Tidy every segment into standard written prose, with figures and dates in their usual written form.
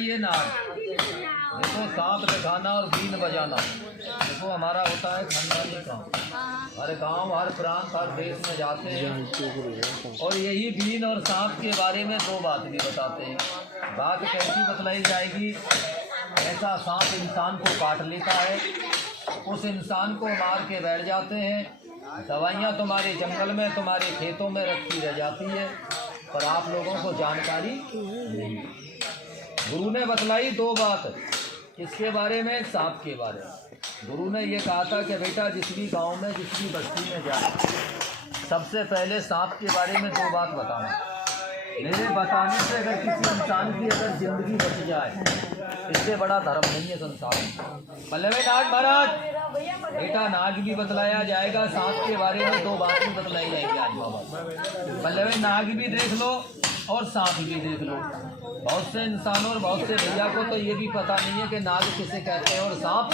ये नाग, देखो सांप दिखाना और बीन बजाना, देखो हमारा होता है खानदानी काम। हर गांव, हर प्रांत, हर देश में जाते हैं और यही बीन और सांप के बारे में दो बात भी बताते हैं। बात कैसी बतलाई जाएगी? ऐसा सांप इंसान को काट लेता है, उस इंसान को मार के बैठ जाते हैं। दवाइयाँ तुम्हारे जंगल में, तुम्हारे खेतों में रखी रह जाती है, पर आप लोगों को जानकारी नहीं। गुरु ने बतलाई दो बात इसके बारे में, सांप के बारे में। गुरु ने ये कहा था कि बेटा जिस भी गांव में, जिस भी बस्ती में जाए, सबसे पहले सांप के बारे में दो बात बताना। मेरे बताने से अगर किसी इंसान की अगर जिंदगी बच जाए, इससे बड़ा धर्म नहीं है संसार में। पल्लवी नाग महाराज, बेटा नाग भी बतलाया जाएगा, सांप के बारे में दो बातें बतलाई जाएगी आज बाबा। पल्लवी नाग भी देख लो और सांप भी देख लो। बहुत से इंसानों और बहुत से भैया को तो ये भी पता नहीं है कि नाग किसे कहते हैं और सांप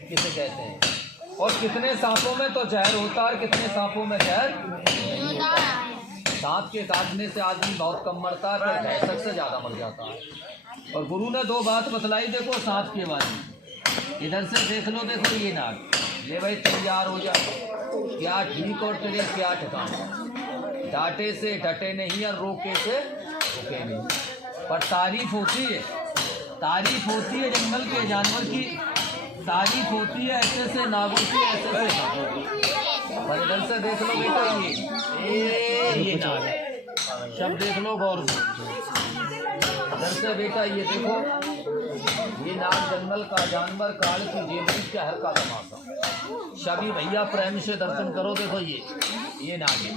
किसे कहते हैं, और कितने सांपों में तो जहर होता है और कितने सांपों में जहर। सांप के काटने से आदमी बहुत कम मरता है, पर दहशत से ज़्यादा मर जाता है। और गुरु ने दो बात बतलाई देखो सांप के बारे में। इधर से देख लो, देखो ये नाग, ले भाई तैयार हो जा, क्या ठीक और तेरे क्या ठिकाना। डांटे से डटे नहीं और रोके से रुके नहीं। पर तारीफ होती है, तारीफ होती है जंगल के जानवर की, तारीफ होती है ऐसे से नागों की, ऐसे से सांपों की। पर इधर से देख लो बेटा, ये नाग है, शब्द देख लो गौर से। इधर से बेटा ये देखो, ये नाग जंगल का जानवर, काल की जेबरी के हर का तमाशा। सभी भैया प्रेम से दर्शन करो, देखो ये नाग है।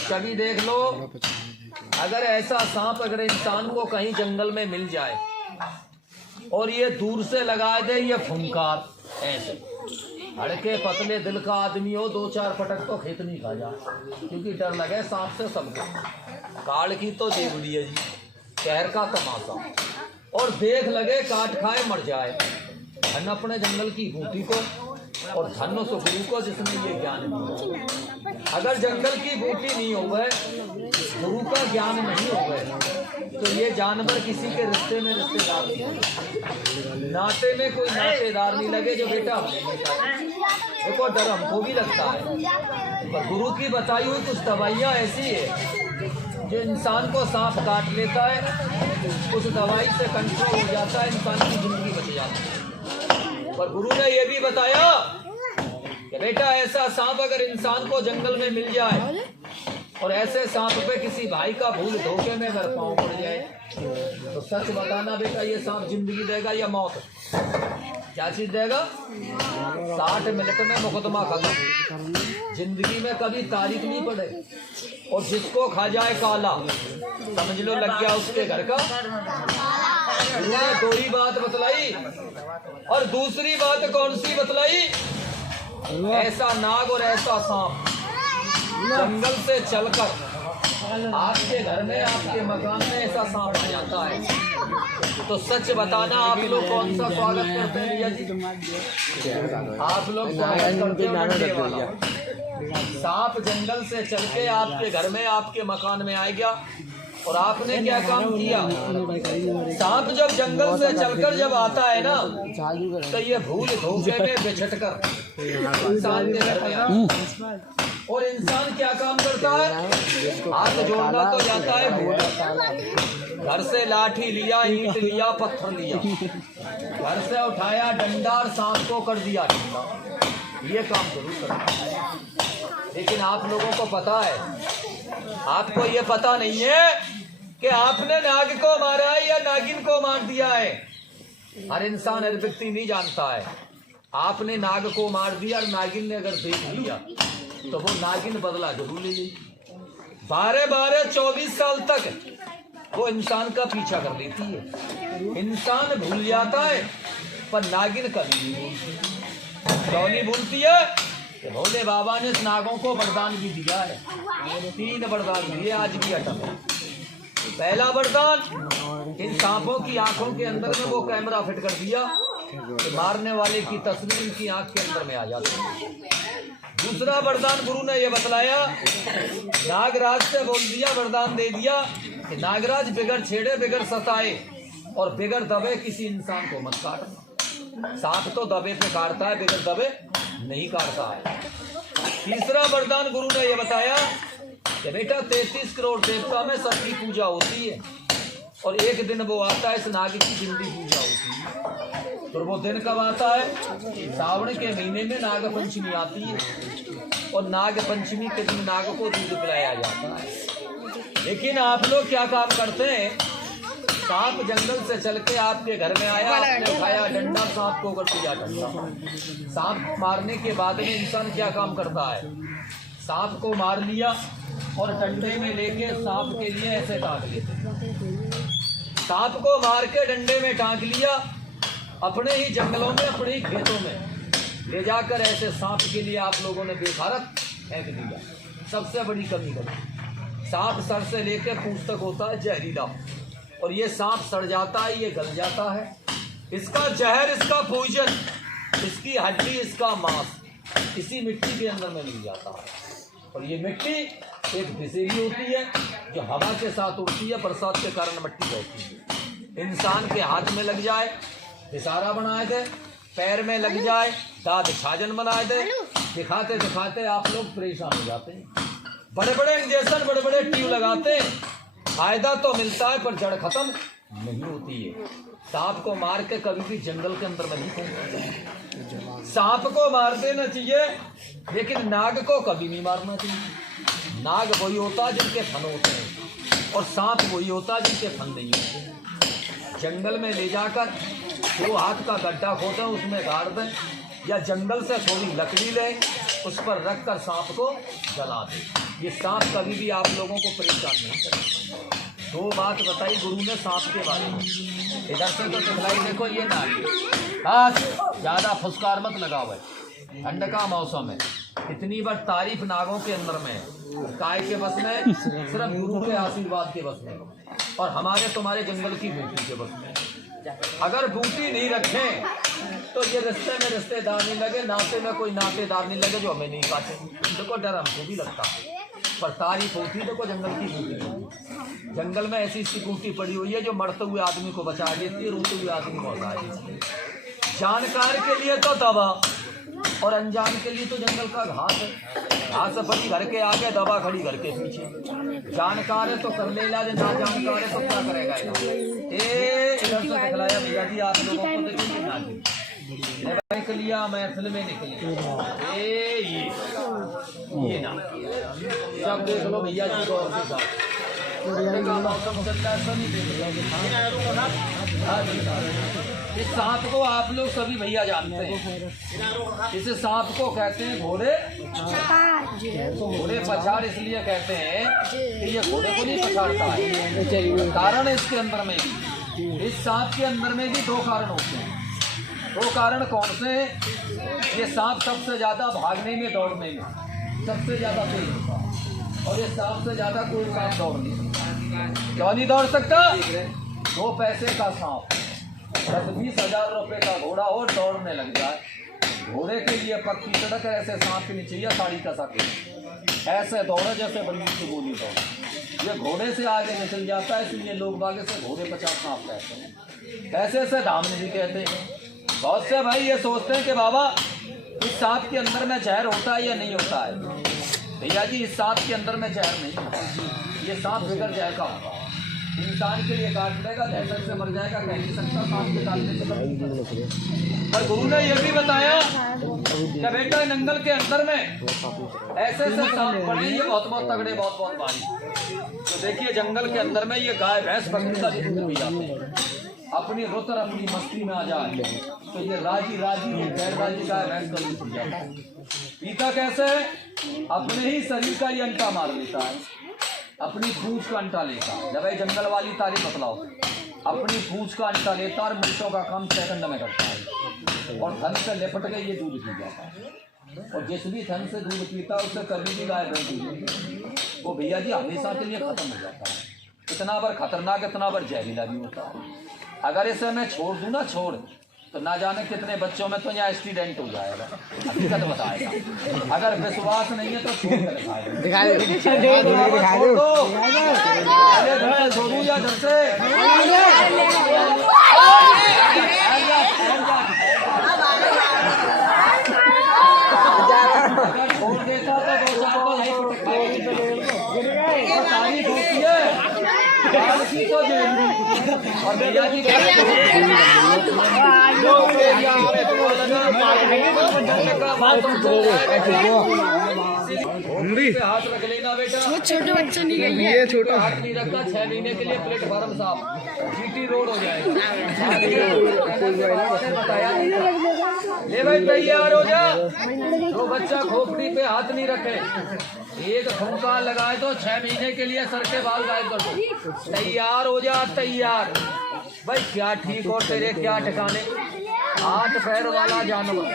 सभी देख लो, अगर ऐसा सांप अगर इंसान को कहीं जंगल में मिल जाए और ये दूर से लगा दे ये फुंकार, ऐसे हड़के पतले दिल का आदमी हो, दो चार पटक तो खेत नहीं खा जा, क्योंकि डर लगे सांप से सबको। काल की तो जेबड़ी है जी, कहर का तमाशा, और देख लगे काट खाए मर जाए। धन अपने जंगल की बूटी को और धन सो गुरु को जिसने ये ज्ञान दिया। अगर जंगल की बूटी नहीं हो गए, गुरु का ज्ञान नहीं हो गए, तो ये जानवर किसी के रिश्ते में रिश्तेदार नहीं होगा। नाते में कोई नातेदार नहीं लगे जो बेटा देखो, डर हमको भी लगता है, पर गुरु की बताई हुई कुछ दवाइयाँ ऐसी है जो इंसान को सांप काट लेता है, उस दवाई से कंट्रोल हो जाता है, इंसान की जिंदगी बच जाती है। पर गुरु ने ये भी बताया कि बेटा ऐसा सांप अगर इंसान को जंगल में मिल जाए और ऐसे सांप पे किसी भाई का भूल धोखे में अगर पाँव पड़ जाए, तो सच बताना बेटा ये सांप जिंदगी देगा या मौत? क्या चीज देगा? 60 मिनट में मुकदमा खत्म। जिंदगी में कभी तारीख नहीं पड़े, और जिसको खा जाए काला समझ लो लग गया उसके घर का। दो ही बात बतलाई, और दूसरी बात कौन सी बतलाई? ऐसा नाग और ऐसा सांप जंगल से चलकर आपके घर में, आपके मकान में ऐसा सांप आ जाता है, तो सच बताना आप लोग कौन सा स्वागत करते हैं भैया जी? आप लोग स्वागत करते हैं मंडे वाला। सांप जंगल से चल के आपके घर में, आपके मकान में आ गया, और आपने क्या काम किया? सांप जब जंगल से चलकर जब आता है ना, तो ये भूल धोखे में बिछट कर इंसान के घर में आता, और इंसान क्या काम करता है? हाथ जोड़ना तो जाता है भूल, घर से लाठी लिया, ईंट लिया, पत्थर लिया, घर से उठाया डंडा और सांप को कर दिया ठंडा, ये काम जरूर करता है। लेकिन आप लोगों को पता है, आपको ये पता नहीं है कि आपने नाग को मारा है या नागिन को मार दिया है। हर इंसान, हर व्यक्ति नहीं जानता है। आपने नाग को मार दिया और नागिन ने अगर देख लिया तो वो नागिन बदला जरूर ले लेगी। 12-12, 24 साल तक वो इंसान का पीछा कर लेती है। इंसान भूल जाता है, पर नागिन कभी नहीं भूलती। क्यों नहीं भूलती है? कि भोले बाबा ने नागों को वरदान भी दिया है। 3 वरदान दिए, आज भी अटक है। पहला वरदान, इन सांपों की आंखों के अंदर में वो कैमरा फिट कर दिया कि मारने वाले की तस्वीर इनकी आंख के अंदर में आ जाती है। दूसरा वरदान गुरु ने ये बतलाया, नागराज से बोल दिया, वरदान दे दिया कि नागराज बिगर छेड़े, बिगर सताए और बिगर दबे किसी इंसान को मत काटना। सांप तो दबे पे काटता है, बिगर दबे नहीं काटता है। तीसरा वरदान गुरु ने यह बताया कि बेटा 33 करोड़ देवता में सबकी पूजा होती है और एक दिन वो आता है इस नाग की जिंदगी पूजा होती है। तो वो दिन कब आता है? सावन के महीने में नाग पंचमी आती है और नाग पंचमी के दिन नाग को दूध पिलाया जाता है। लेकिन आप लोग क्या काम करते हैं? सांप जंगल से चल के आपके घर में आया, आपने उठाया डंडा, सांप को कर दिया डंडा। सांप मारने के बाद में इंसान क्या काम करता है? सांप को मार लिया और डंडे में लेके सांप के लिए ऐसे टांग लेते। सांप को मार के डंडे में टांग लिया, अपने ही जंगलों में, अपने ही खेतों में ले जाकर ऐसे सांप के लिए आप लोगों ने बेखारत फेंक दिया। सबसे बड़ी कमी करी, सांप सर से लेकर पूंछ तक होता है जहरीला और ये सांप सड़ जाता है, ये गल जाता है। इसका जहर, इसका पॉइजन, इसकी हड्डी, इसका मांस इसी मिट्टी के अंदर में मिल जाता है। और ये मिट्टी एक बिसेरी होती है जो हवा के साथ उड़ती है, बरसात के कारण मिट्टी बहती है। इंसान के हाथ में लग जाए बिसारा बनाए दे, पैर में लग जाए दांत छाजन बनाए दे, दिखाते दिखाते आप लोग परेशान हो जाते हैं। बड़े बड़े इंजेक्शन, बड़े बड़े ट्यूब लगाते हैं, फायदा तो मिलता है पर जड़ खत्म नहीं होती है। सांप को मार के कभी भी जंगल के अंदर में नहीं पहुंचना। सांप को मार देना चाहिए लेकिन नाग को कभी नहीं मारना चाहिए। नाग वही होता है जिनके फन होते हैं और सांप वही होता है जिनके फन नहीं होते। जंगल में ले जाकर 2 हाथ का गड्ढा खोदें, उसमें गाड़ दें या जंगल से थोड़ी लकड़ी लें, उस पर रख कर सांप को जला दें। ये सांप कभी भी आप लोगों को परेशान नहीं करेगा। 2 बात बताई गुरु ने सांप के बारे में। इधर से तो दिखलाई देखो, ये नाग ज़्यादा फुसकार मत लगाओ, ठंड का मौसम है। इतनी बार तारीफ नागों के अंदर में है, काय के बस में, सिर्फ गुरु के आशीर्वाद के बस में और हमारे तुम्हारे जंगल की बूटी के बस में। अगर बूटी नहीं रखें तो ये रिश्ते में रिश्तेदार नहीं लगे, नाते में कोई नातेदार नहीं लगे जो हमें नहीं काटे। देखो डर हमको भी लगता है पर तारीफ होती है। देखो जंगल की बूटी, जंगल में ऐसी सी बूटी पड़ी हुई है जो मरते हुए आदमी को बचा देती है, रोते हुए आदमी को बचा देती है। जानकार के लिए तो दवा और अनजान के लिए तो जंगल का घास है। घास पड़ी घर के आगे, दवा खड़ी घर के पीछे। जानकार है तो कर ले इलाज, ना जानकार है तो क्या करेगा? इधर से दिखलाया भैया जी आप लोगों को, देखिए ना निकल लिया, महफिल में निकली ये ना सब देख लो भैया जी को और के साथ मौसम चलता है, सभी इस सांप को आप लोग सभी भैया जानते हैं। इस सांप को कहते हैं घोड़े पछाड़, इसलिए कहते हैं कि ये घोड़े को नहीं पछाड़ता है। कारण इसके अंदर में भी, इस सांप के अंदर में भी 2 कारण होते हैं। 2 कारण कौन से? ये सांप सबसे ज्यादा भागने में, दौड़ने में सबसे ज्यादा तेज होता है और ये सांप से ज्यादा कोई सांप दौड़ नहीं सकता। क्यों नहीं दौड़ सकता? 2 पैसे का सांप 10-20 हज़ार रुपए का घोड़ा और दौड़ने लग जाए, घोड़े के लिए पक्की सड़क है, ऐसे सांप के नीचे या साड़ी का साथ ऐसे दौड़े जैसे बंदूक की गोली दौड़े। ये घोड़े से आगे निकल जाता है, इसलिए लोग बागे से घोड़े 50 सांप कहते हैं। ऐसे ऐसे धामने भी कहते हैं। बहुत से भाई ये सोचते हैं कि बाबा इस सांप के अंदर में जहर होता है या नहीं होता है। भैया जी इस सांप के अंदर में जहर नहीं होता, ये सांप बगैर जहर का होगा। इंसान के लिए काट देगा, दहशत से मर जाएगा, कह नहीं सकता सांप के काटने से। पर गुरु ने यह भी बताया कि बेटा जंगल के अंदर में ऐसे ऐसे सांप पड़े, ये बहुत तगड़े, बहुत भारी। तो देखिए जंगल के अंदर में ये गाय भैंस बकरी का दूध पी जाते हैं, अपनी रुतर अपनी मस्ती में आ जाए तो ये राजी गैर राजी गाय भैंस का दूध पी जाता है। पीता कैसे है? अपने ही शरीर का ये अंटा मार लेता है, अपनी पूंछ का अंटा लेता है। जब जंगल वाली तारीफ बतलाओ, अपनी पूंछ का अंटा लेता और मिनटों का काम सेकंड में करता है और धन से लिपट के ये दूध पी जाता है। और जिस भी धन से दूध पीता है उससे कभी भी गाय भैंस वो भैया जी हमेशा के लिए खत्म हो जाता है। इतना बार खतरनाक, इतना बार जहरीला भी होता है। अगर इसे मैं छोड़ दूँ ना, छोड़ तो ना जाने कितने बच्चों में तो यहाँ एक्सीडेंट हो जाएगा। हकीकत बताएगा। अगर विश्वास नहीं है तो छोड़ कर दिखा दो। छोड़ू या घर से पालकी तो जलेबी और भैया जी हाथ रख लेना बेटा। छोटे बच्चे नहीं गई है, ये छोटा हाथ नहीं रखा 6 महीने के लिए प्लेटफार्म साफ जीटी रोड हो जाएगा। बताया ले भाई तैयार हो जा। तो बच्चा खोपड़ी पे हाथ नहीं रखे, एक फुंका लगाए तो 6 महीने के लिए सर के बाल गायब कर दो। तैयार हो जा तैयार। भाई क्या ठीक और तेरे क्या ठिकाने। 8 पैर वाला जानवर,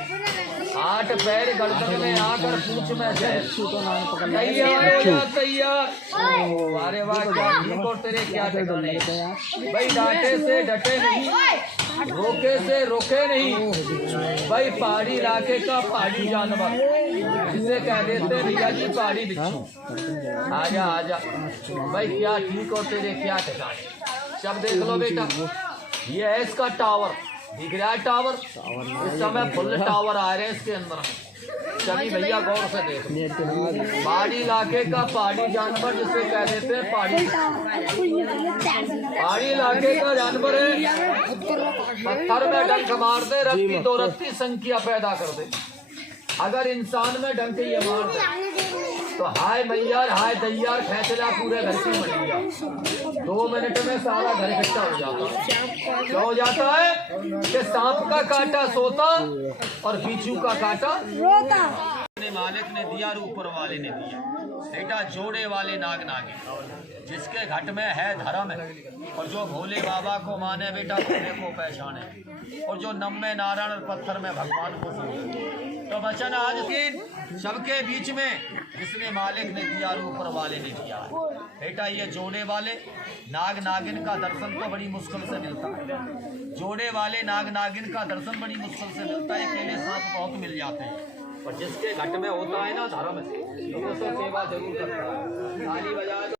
8 पैर गर्दन में आकर पूंछ में जाए। तैयार हो जा तैयार। अरे वाह क्या ठीक और तेरे क्या ठिकाने। भाई डांटे से डटे नहीं, रोके से रोके नहीं। भाई पहाड़ी इलाके का पहाड़ी जानवर जिसे कह देते भैया जी पहाड़ी बिच्छू। आजा आजा भाई क्या ठीक और तेरे क्या ठिकाने। सब देख लो बेटा, ये है इसका टावर, दिख रहा है टावर। इस समय फुल टावर आ रहे हैं इसके अंदर। सभी भैया गौर से देखो, पहाड़ी इलाके का पहाड़ी जानवर जिसे कह देते हैं पहाड़ी इलाके का जानवर है। पत्थर में डंक मार दे, रत्ती तो रत्ती संख्या पैदा कर दे। अगर इंसान में डंक ये मार दे तो हाय मैयार हाय दैयार फैसला पूरे घर की मलिया। 2 मिनट में सारा घर इकट्ठा हो जाता है। क्या हो जाता है कि सांप का काटा सोता और बिच्छू का काटा रोता। मालिक ने दिया और ऊपर वाले ने दिया बेटा। जोड़े वाले नाग नागिन जिसके घट में है धर्म और जो भोले बाबा को माने बेटा भोले को पहचाने और जो नम्मे नारायण और पत्थर में भगवान को समझे। तो बचन आज के सबके बीच में जिसने मालिक ने दिया और ऊपर वाले ने दिया बेटा। ये जोड़े वाले नाग नागिन का दर्शन तो बड़ी मुश्किल से मिलता है। जोड़े वाले नाग नागिन का दर्शन बड़ी मुश्किल से मिलता है। अकेले सांप बहुत मिल जाते हैं और जिसके घट में होता है ना धर्म से तो वो सेवा जरूर करता है। ताली बजा